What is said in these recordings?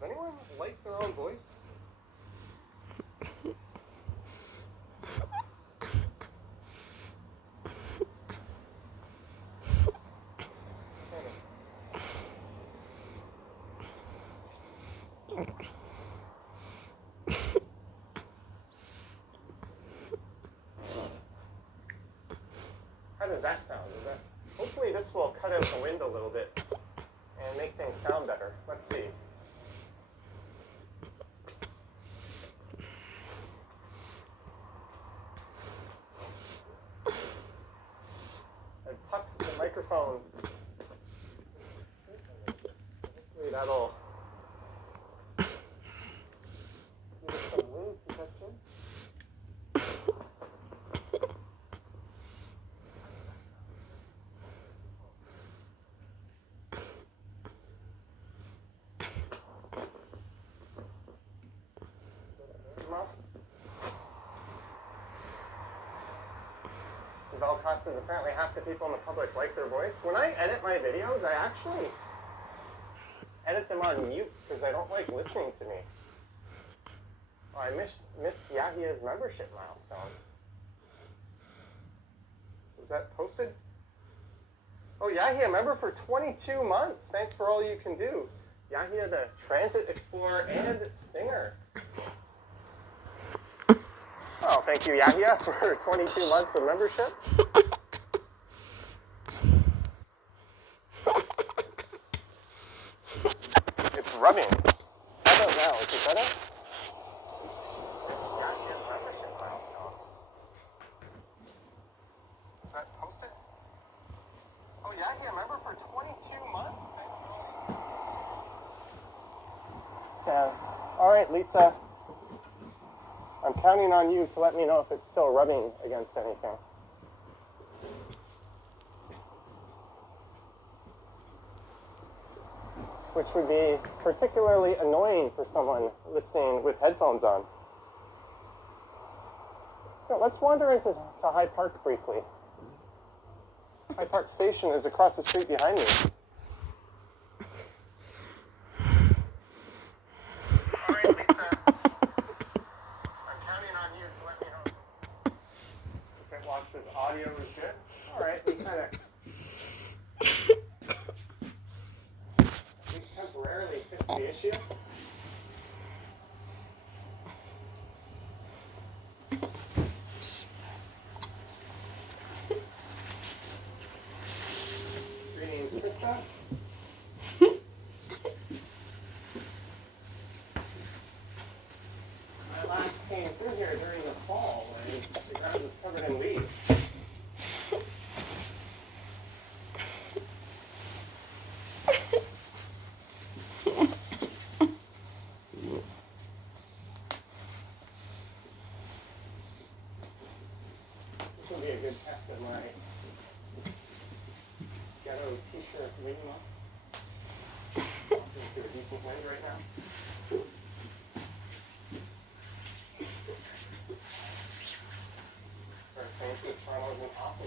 Does anyone like their own voice? How does that sound? Hopefully this will cut out the wind a little bit and make things sound better. Let's see. I've tucked the microphone. Hopefully that'll give it some wind protection. Says apparently half the people in the public like their voice. When I edit my videos, I actually edit them on mute because I don't like listening to me. Oh, I missed Yahia's membership milestone. Is that posted? Oh, Yahia, member for 22 months. Thanks for all you can do. Yahia, the transit explorer and singer. Oh, thank you, Yahia, for 22 months of membership. It's rubbing. How about now? Is it better? This is Yahia's membership milestone. Is that posted? Oh, Yahia, member for 22 months. Thanks for all. Yeah. All right, Lisa. I'm counting on you to let me know if it's still rubbing against anything. Which would be particularly annoying for someone listening with headphones on. Now, let's wander into Hyde Park briefly. Hyde Park Station is across the street behind me. All right, Lisa. This audio is good. All right, we kind of temporarily fix the issue. Greetings, Krista. I last came through here during the fall when the ground was covered in leaves.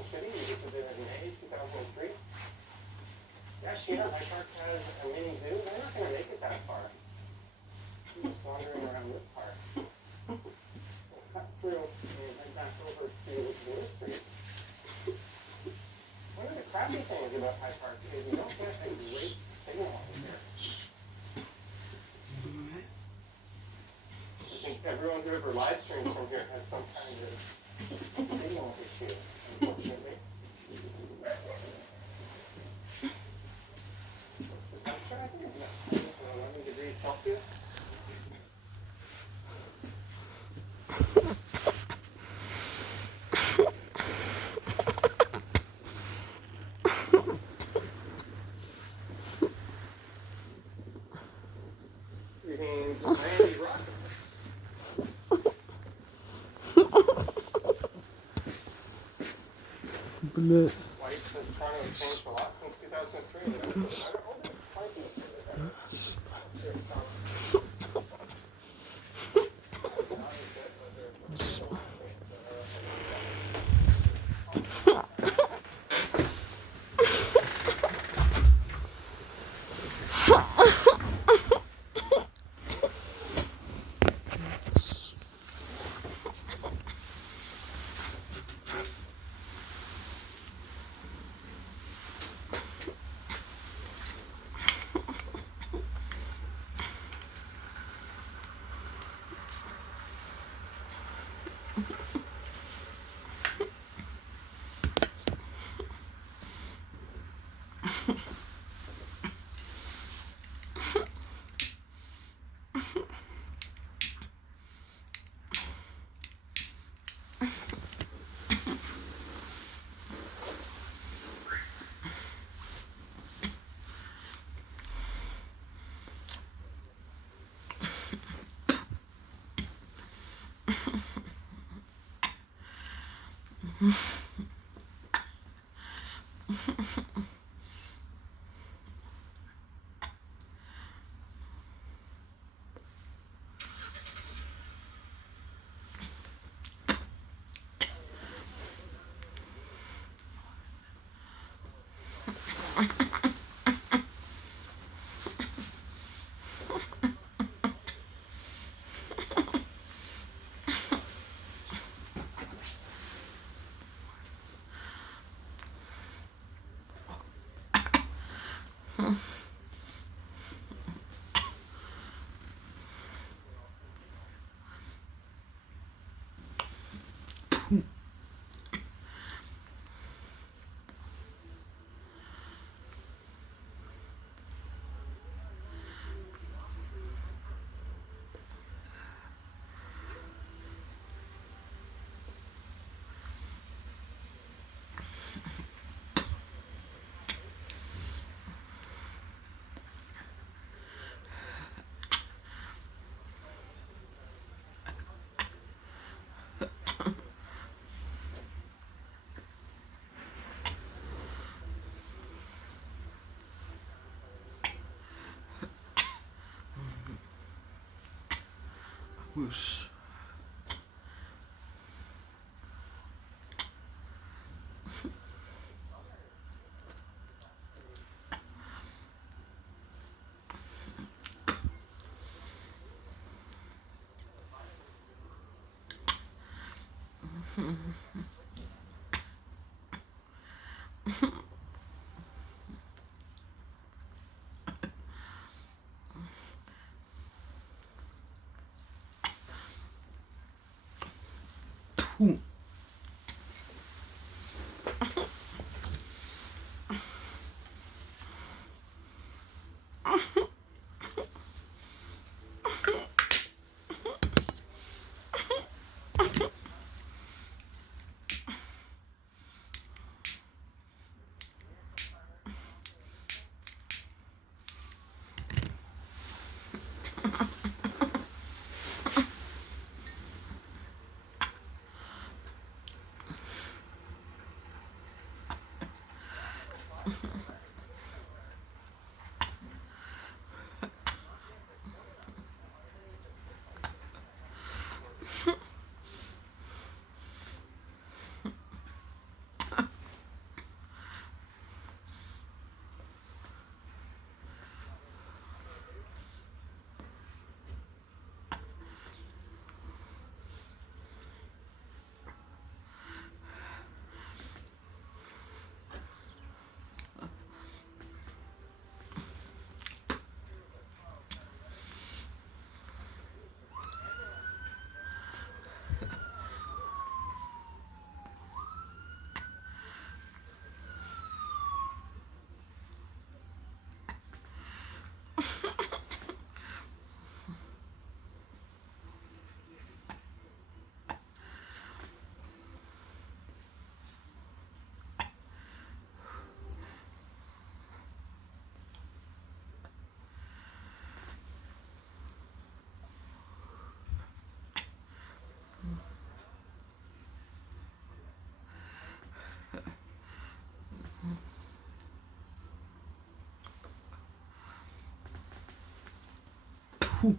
City, we visited in May 2003. Yeah, Sheena, Hyde Park has a mini zoo. We're not going to make it that far. We're just wandering around this part. We'll cut through and head back over to Lewis Street. One of the crappy things about Hyde Park is you don't get a great signal over here. I think everyone who ever live streams from here has some kind of signal issue. Unfortunately. What's the temperature? I think it's about 11 degrees Celsius. Greetings, Randy Rock. This. White says Toronto has changed a lot since 2003. Whoosh. Ooh. Ooh.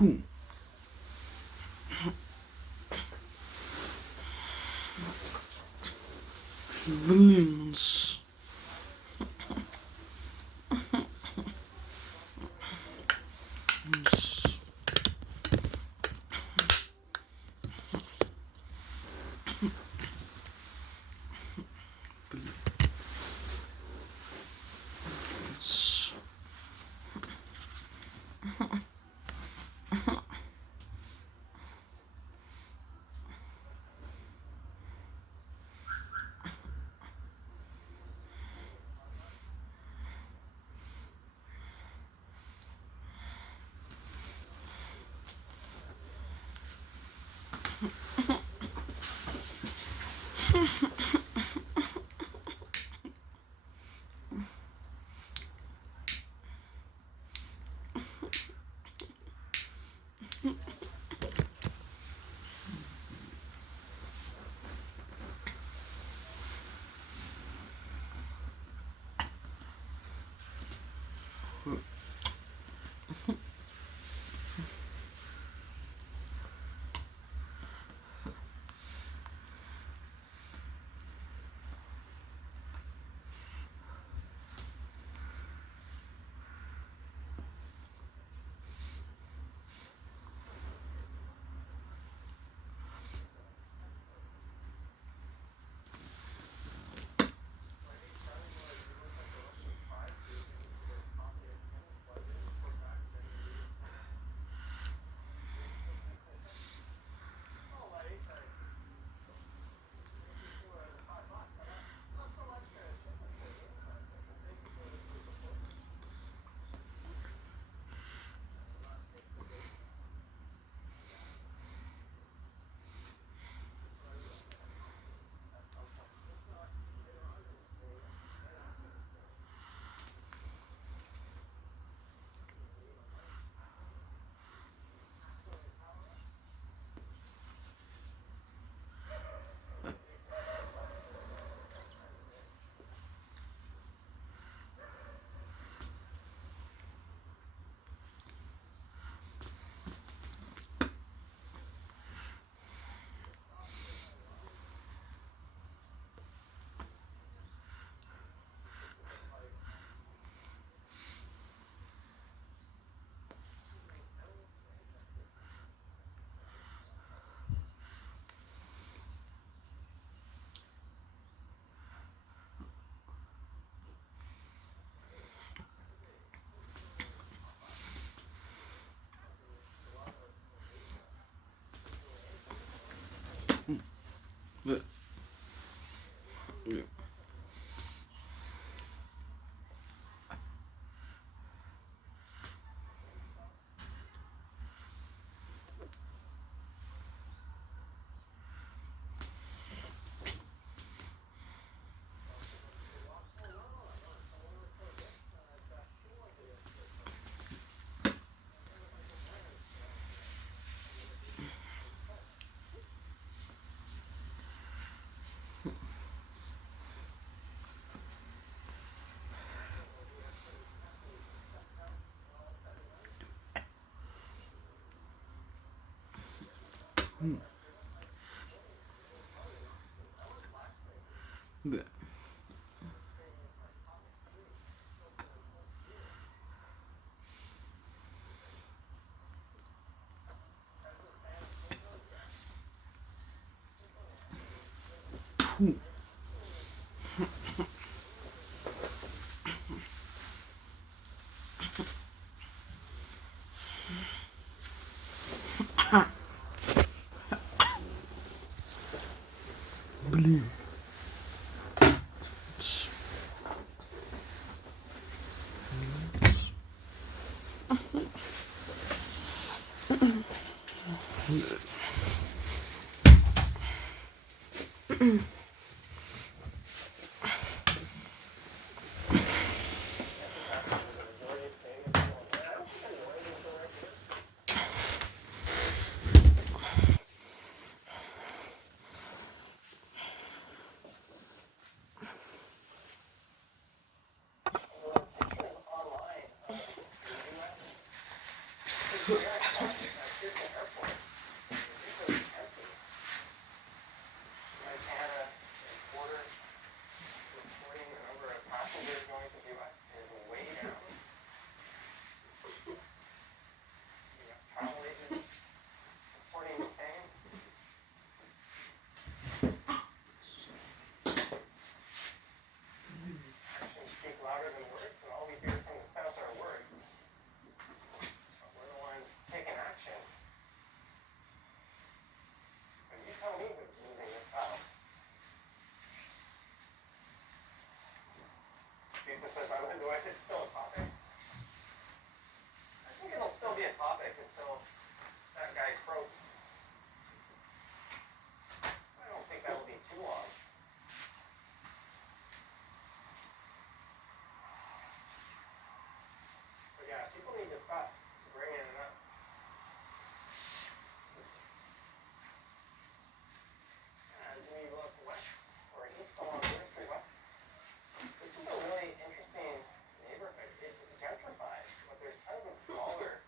Фу. Блин. But yeah. But блин. Lisa says, do I think it's still a topic? I think it'll still be a topic until that guy croaks. I don't think that'll be too long. But yeah, people need to stop bringing it up. As we look west or east along River Street West, this is a really interesting neighborhood. It's gentrified, but there's tons of smaller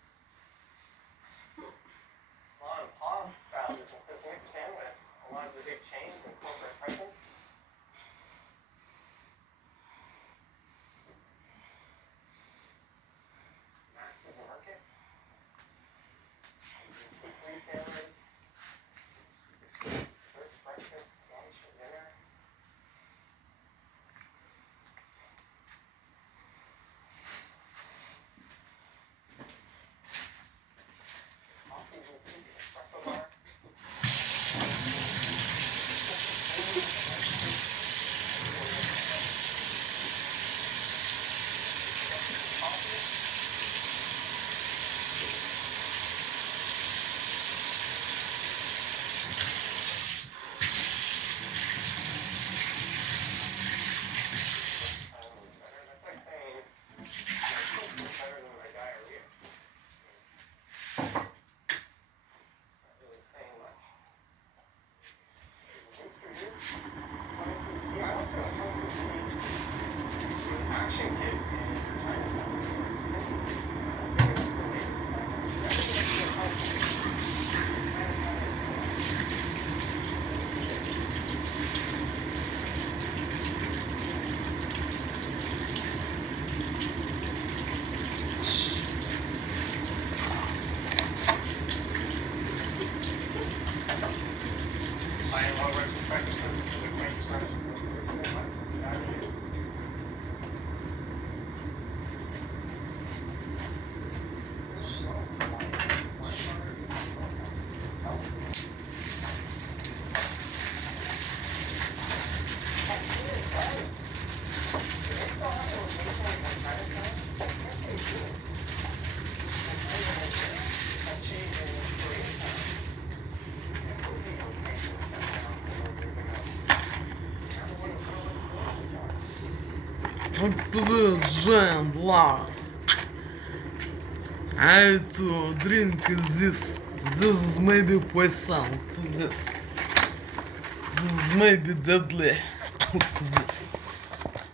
mom and pop style businesses mixed in with a lot of the big chains and corporate presence. Max's Market, boutique retailers, desserts, breakfast, lunch, and dinner. Coffee boutique, espresso bar. That's like saying, my cook is better than my diarrhea. It's not really saying much. There's a booster juice, kung fu tea. I went to a kung fu tea action kit in Chinatown. It was sick. I don't think it was related to my country. I think it was a kung fu tea. I am all retrospective since this is a great stretch of the West. That is. So quiet. Why are themselves? Do they still have locations in Chinatown? I think they do. And cheese in Koreatown. What this jam, blah. I to drink this. This is maybe poison to this. This is maybe deadly to this.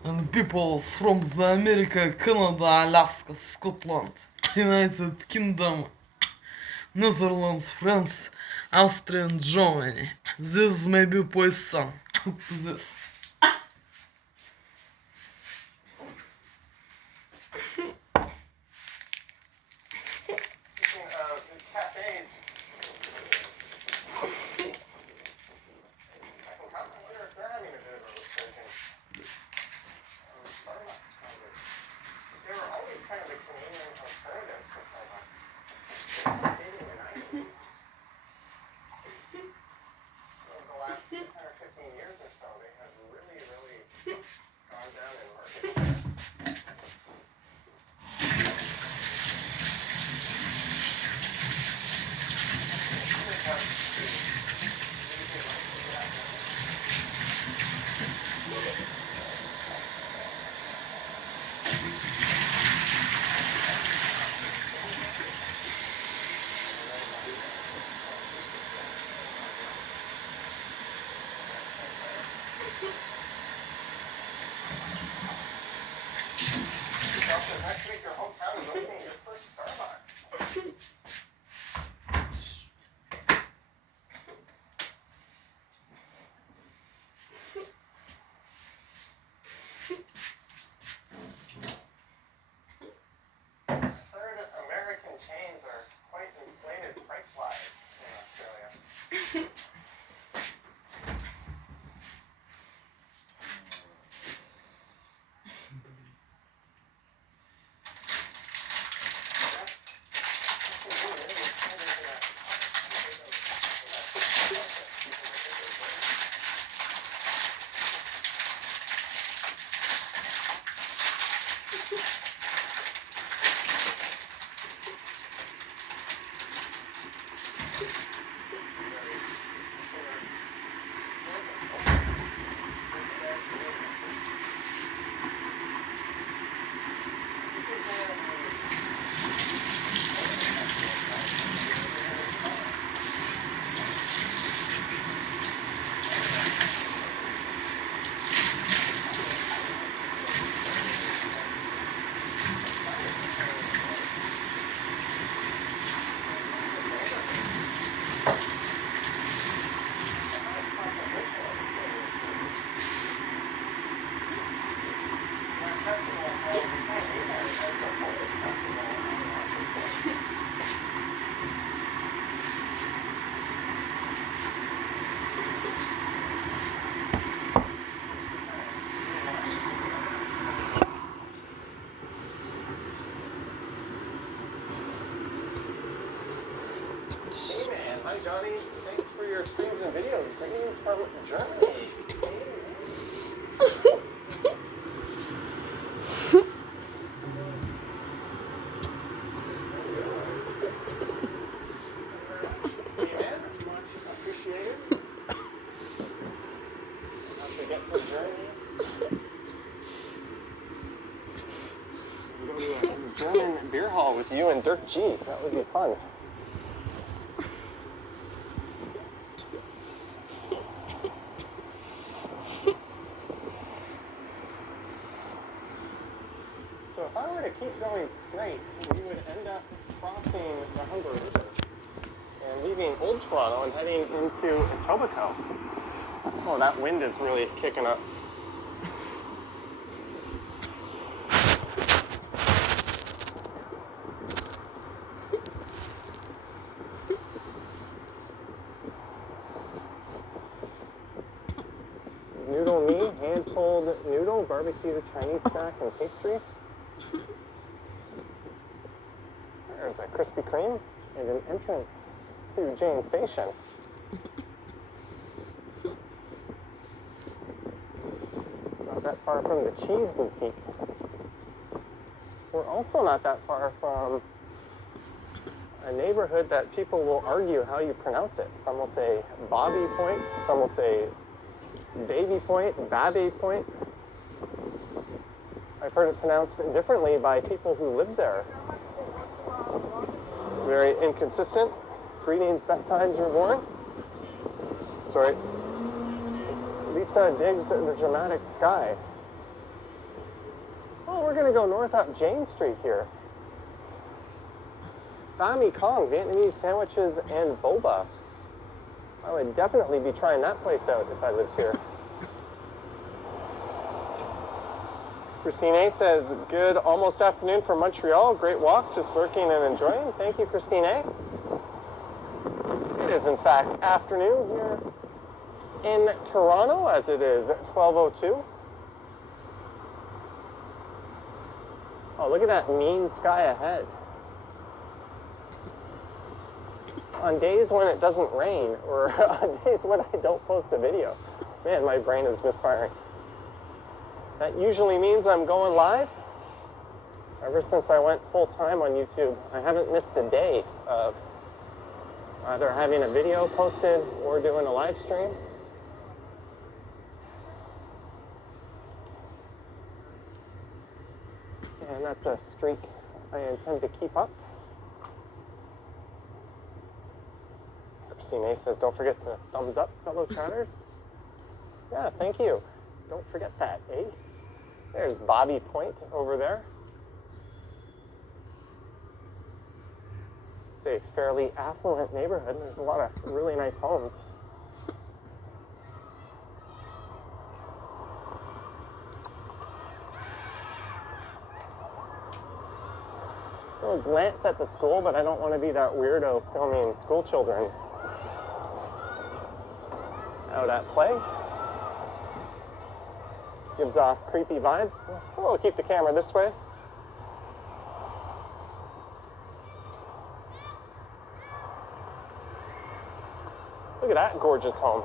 And people from the America, Canada, Alaska, Scotland, United Kingdom, Netherlands, France, Austria and Germany. This may be poison to this. Speaking of cafes, I wonder if they're having a bit of a resurgence. Starbucks, kind of. They were always kind of a Canadian alternative to Starbucks. Maybe in the 90s. Over the last 10 or 15 years or so, they have Next week, your hometown is opening your first Starbucks. Third, American chains are quite inflated price-wise in Australia. Hi Johnny, thanks for your streams and videos. Greetings from Germany. Amen. Much appreciated. As we get to Germany, go to a German beer hall with you and Dirk G. That would be fun. So if I were to keep going straight, we would end up crossing the Humber River and leaving Old Toronto and heading into Etobicoke. Oh, that wind is really kicking up. Noodle me, hand-pulled noodle, barbecue, Chinese snack, and pastry. There's a Krispy Kreme and an entrance to Jane Station. Not that far from the Cheese Boutique. We're also not that far from a neighborhood that people will argue how you pronounce it. Some will say Bobby Point, some will say Baby Point, Babby Point. I've heard it pronounced differently by people who live there. Very inconsistent. Greetings, best times you're born. Sorry. Lisa digs the dramatic sky. Oh, we're gonna go north up Jane Street here. Bami Kong, Vietnamese sandwiches and boba. I would definitely be trying that place out if I lived here. Christine says, good almost afternoon from Montreal. Great walk, just lurking and enjoying. Thank you, Christine. It is, in fact, afternoon here in Toronto, as it is 12:02. Oh, look at that mean sky ahead. On days when it doesn't rain, or on days when I don't post a video, man, my brain is misfiring. That usually means I'm going live. Ever since I went full-time on YouTube, I haven't missed a day of either having a video posted or doing a live stream. And that's a streak I intend to keep up. Christine A says, don't forget to thumbs up, fellow chatters. Yeah, thank you. Don't forget that, eh? There's Bobby Point over there. It's a fairly affluent neighborhood. There's a lot of really nice homes. I'll glance at the school, but I don't want to be that weirdo filming school children out at play. Gives off creepy vibes. So we'll keep the camera this way. Look at that gorgeous home.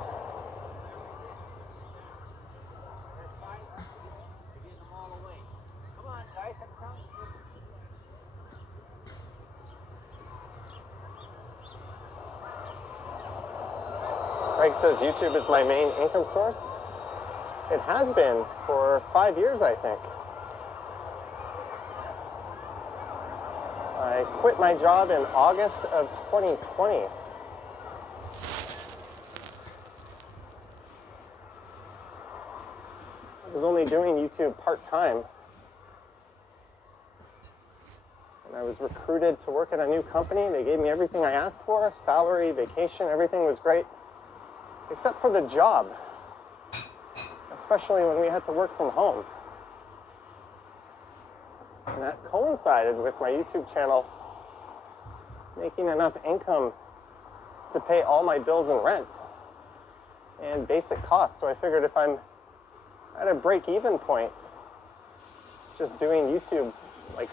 Greg says YouTube is my main income source. It has been for 5 years, I think. I quit my job in August of 2020. I was only doing YouTube part-time. And I was recruited to work at a new company. They gave me everything I asked for, salary, vacation, everything was great. Except for the job, especially when we had to work from home. And that coincided with my YouTube channel making enough income to pay all my bills and rent and basic costs. So I figured if I'm at a break-even point, just doing YouTube like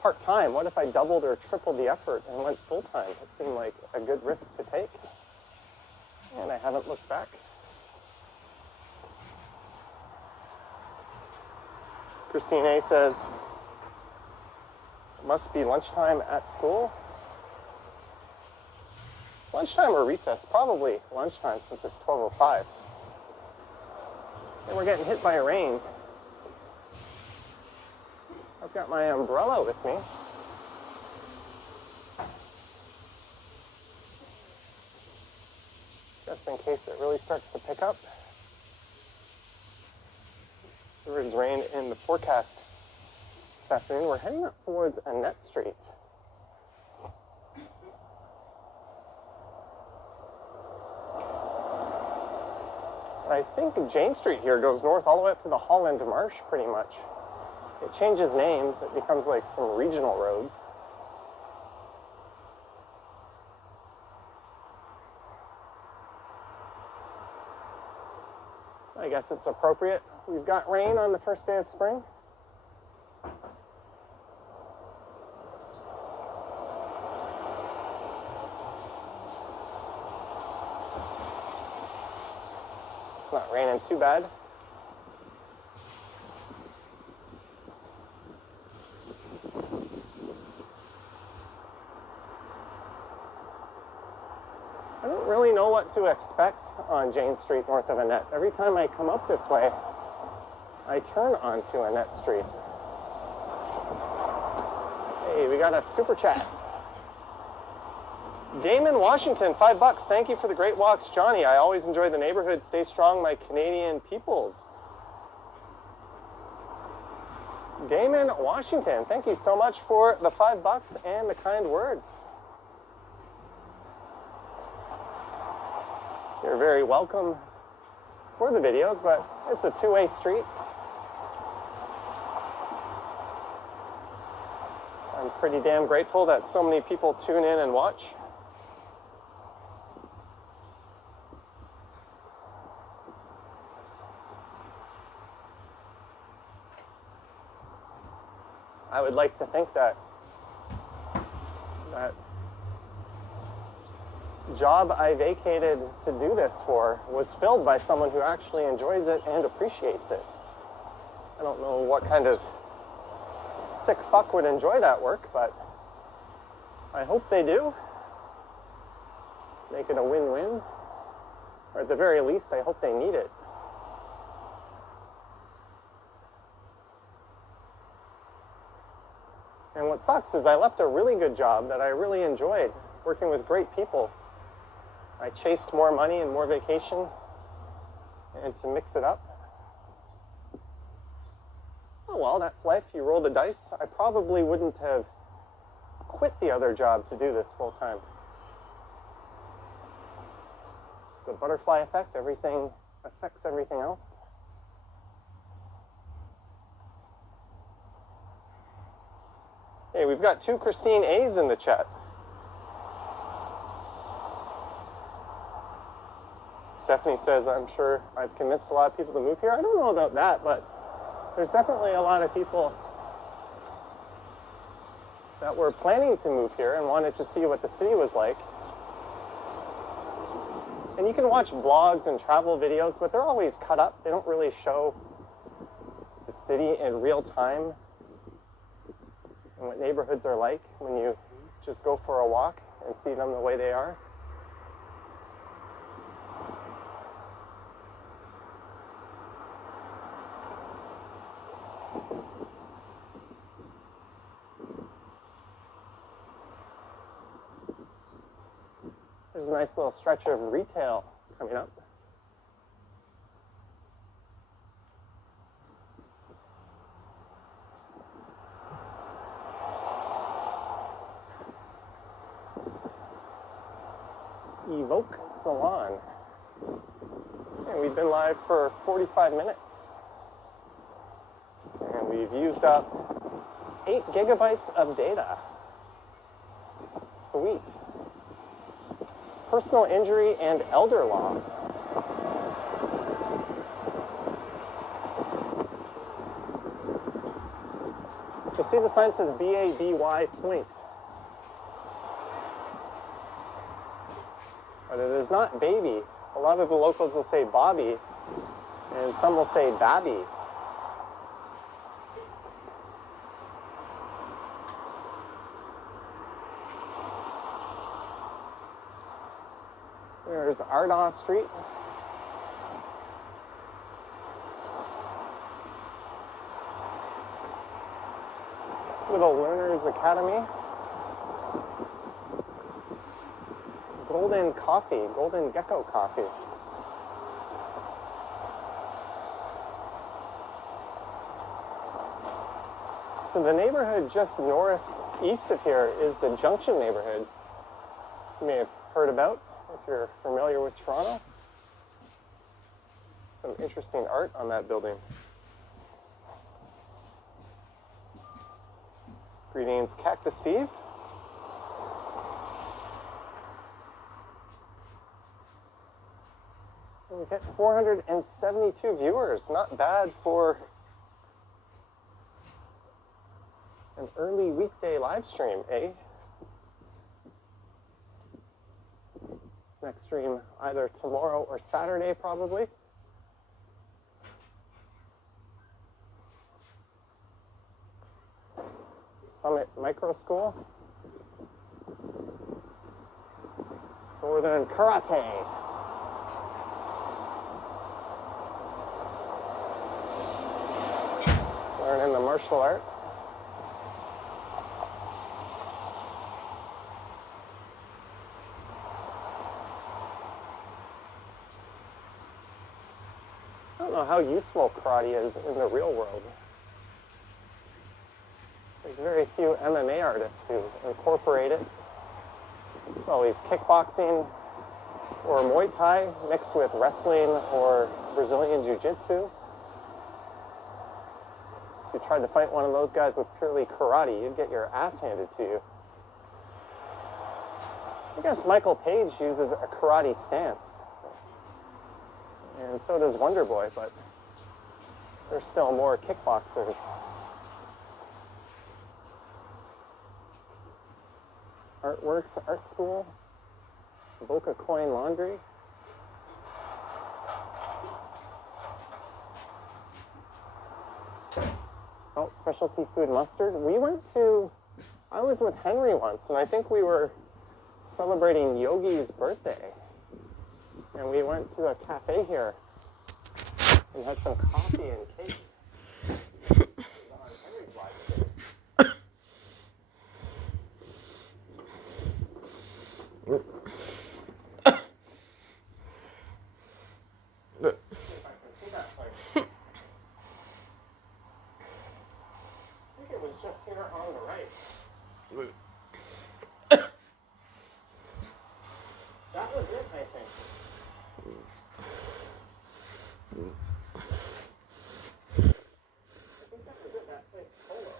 part-time, what if I doubled or tripled the effort and went full-time? It seemed like a good risk to take. And I haven't looked back. Christine A says, it must be lunchtime at school. Lunchtime or recess? Probably lunchtime since it's 12:05. And we're getting hit by rain. I've got my umbrella with me. Just in case it really starts to pick up. There is rain in the forecast this afternoon. We're heading up towards Annette Street. I think Jane Street here goes north all the way up to the Holland Marsh, pretty much. It changes names. It becomes like some regional roads. I guess it's appropriate. We've got rain on the first day of spring. It's not raining too bad. I don't really know what to expect on Jane Street north of Annette. Every time I come up this way, I turn onto Annette Street. Hey, we got a super chats. Damon Washington, $5. Thank you for the great walks, Johnny. I always enjoy the neighborhood. Stay strong, my Canadian peoples. Damon Washington, thank you so much for the $5 and the kind words. You're very welcome for the videos, but it's a two-way street. I'm pretty damn grateful that so many people tune in and watch. I would like to think that job I vacated to do this for was filled by someone who actually enjoys it and appreciates it. I don't know what kind of sick fuck would enjoy that work, but I hope they do. Make it a win-win. Or at the very least, I hope they need it. And what sucks is I left a really good job that I really enjoyed, working with great people. I chased more money and more vacation, and to mix it up. Oh well, that's life. You roll the dice. I probably wouldn't have quit the other job to do this full time. It's the butterfly effect. Everything affects everything else. Hey, we've got 2 Christine A's in the chat. Stephanie says, I'm sure I've convinced a lot of people to move here. I don't know about that, but there's definitely a lot of people that were planning to move here and wanted to see what the city was like. And you can watch vlogs and travel videos, but they're always cut up. They don't really show the city in real time and what neighborhoods are like when you just go for a walk and see them the way they are. There's a nice little stretch of retail coming up. Evoke Salon. And we've been live for 45 minutes. And we've used up 8 gigabytes of data. Sweet. Personal injury and elder law. You'll see the sign says BABY point. But it is not baby. A lot of the locals will say Bobby, and some will say Babby. There's Ardaugh Street. Little Learners Academy. Golden Coffee, Golden Gecko Coffee. So the neighborhood just northeast of here is the Junction neighborhood. You may have heard about if you're familiar with Toronto. Some interesting art on that building. Greetings, Cactus Steve. We get 472 viewers. Not bad for an early weekday live stream, eh? Next stream either tomorrow or Saturday, probably. Summit Micro School. Northern Karate. Learning the martial arts. I don't know how useful karate is in the real world. There's very few MMA artists who incorporate it. It's always kickboxing or Muay Thai mixed with wrestling or Brazilian Jiu-Jitsu. If you tried to fight one of those guys with purely karate, you'd get your ass handed to you. I guess Michael Page uses a karate stance. And so does Wonder Boy, but there's still more kickboxers. Artworks Art School, Boca Coin Laundry. Salt Specialty Food Mustard. I was with Henry once, and I think we were celebrating Yogi's birthday. And we went to a cafe here and had some coffee and cake. It was on Henry's live today. was just here on the right. Wait. That was it, I think. I think that was it, that place, Polo.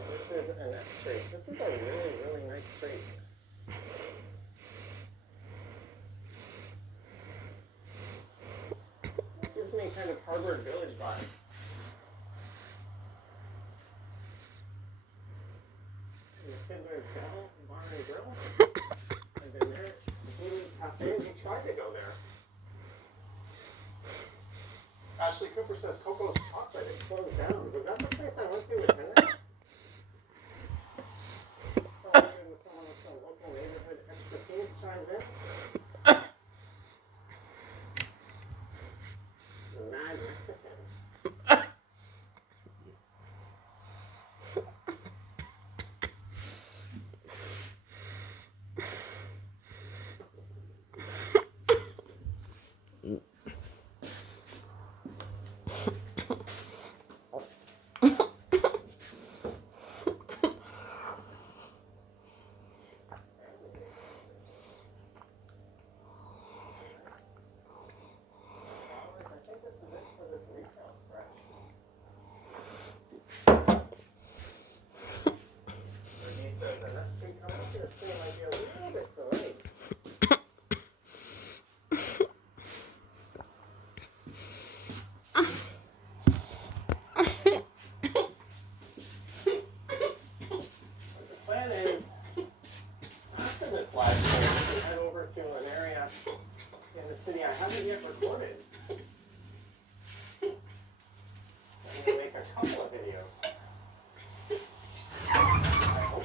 This is Dane, yes, this is Dane. This is a really, really nice street. Gives me kind of Harvard Village vibes. And the Fiddler's Devil Bar and Grill. I've been there. Judy Cafe, we tried to go there. Ashley Cooper says Coco's Chocolate, it closed down. Was that the place I went to with Henry? Someone with some local neighborhood expertise chimes in. The Mad Mexican. To an area in the city I haven't yet recorded. I'm going to make a couple of videos. I hope.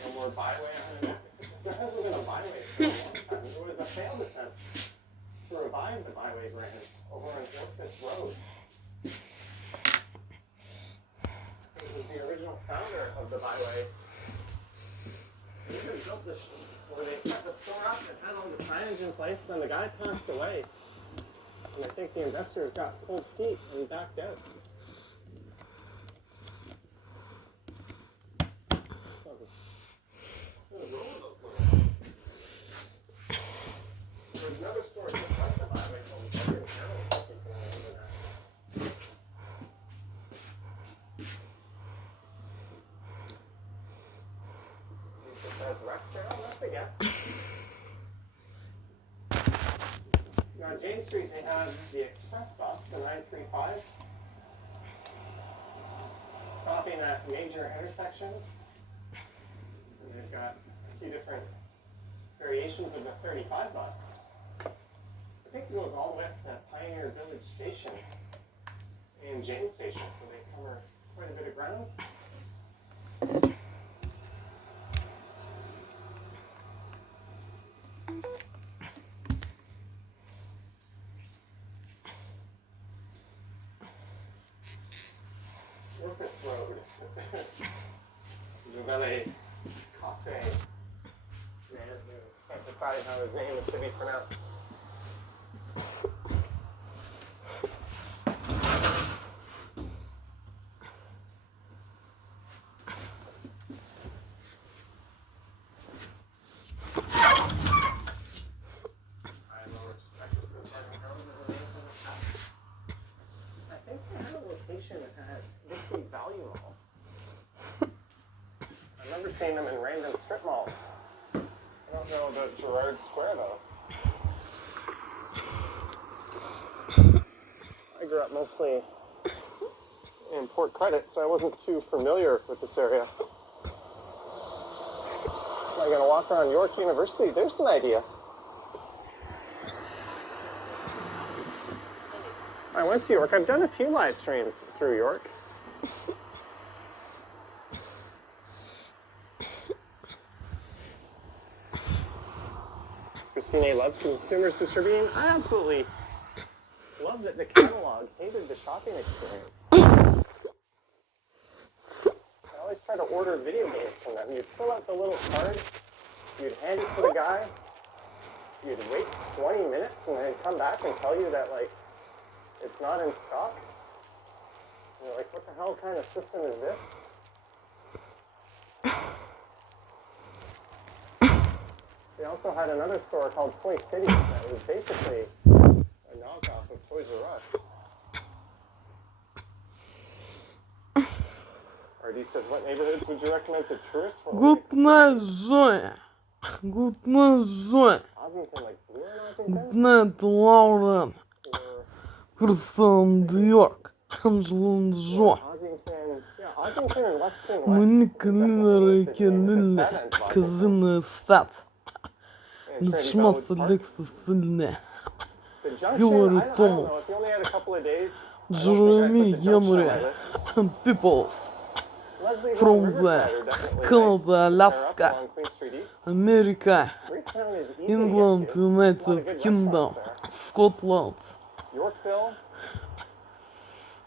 No more byway. There hasn't been a byway for a long time. There was a failed attempt to revive the byway brand over on Orphis Road. The original founder of the byway. He even built this where they set the store up and had all the signage in place. Then the guy passed away, and I think the investors got cold feet and backed out. So, there's those little ones. There's another store just like the byway called Southern County. If you can remember that. Says Rexdale, that's a guess. Now on Jane Street they have the express bus, the 935, stopping at major intersections. And they've got a few different variations of the 35 bus. I think it goes all the way up to Pioneer Village Station and Jane Station, so they cover quite a bit of ground. Orphis Road. Nouvelle Casse. Man who can't decide how his name is to be pronounced. Seeing them in random strip malls. I don't know about Gerrard Square though. I grew up mostly in Port Credit, so I wasn't too familiar with this area. I'm gonna walk around York University. There's an idea. I went to York. I've done a few live streams through York. Christine loved consumers distributing. I absolutely loved it. The catalog, hated the shopping experience. I always try to order video games from them. You'd fill out the little card, you'd hand it to the guy, you'd wait 20 minutes and then come back and tell you that, like, it's not in stock. And you're like, what the hell kind of system is this? We also had another store called Toy City that was basically a knockoff of Toys R Us. RD says, what neighborhoods would you recommend to tourists for? Good night, Zoe. Good night, Zoe. Ossington, like Blue in Good Ossington? night, Lauren. Or Kristen, New York. Angela, and Joe. Ossington, yeah, Ossington and Weston West. Мені клінери кінили, казини стат. And Не Trinity шмаса Bellwood Park. лекси сильне. The Junction, Hillary I don't know, Thomas. if you only had a couple of days, I don't Jeremy think I'd put the Junction on my Yamri. list. And peoples. Leslie From Hill and Riverside the are definitely Canada, nice. Alaska. They're up along Queen Street East. America. Greektown is easy to England, get to. A lot of United good Kingdom. restaurants there. Scotland. Yorkville,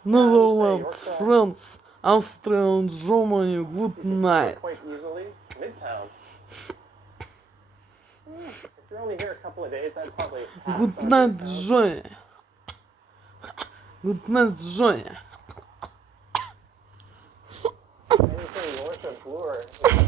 Netherlands, France, Austria, and Germany. Good night. quite easily. Midtown. If you're only here a couple of days, I'd probably pass Good on night, Midtown. Joy. Good night, Joy. Anything north of Bloor is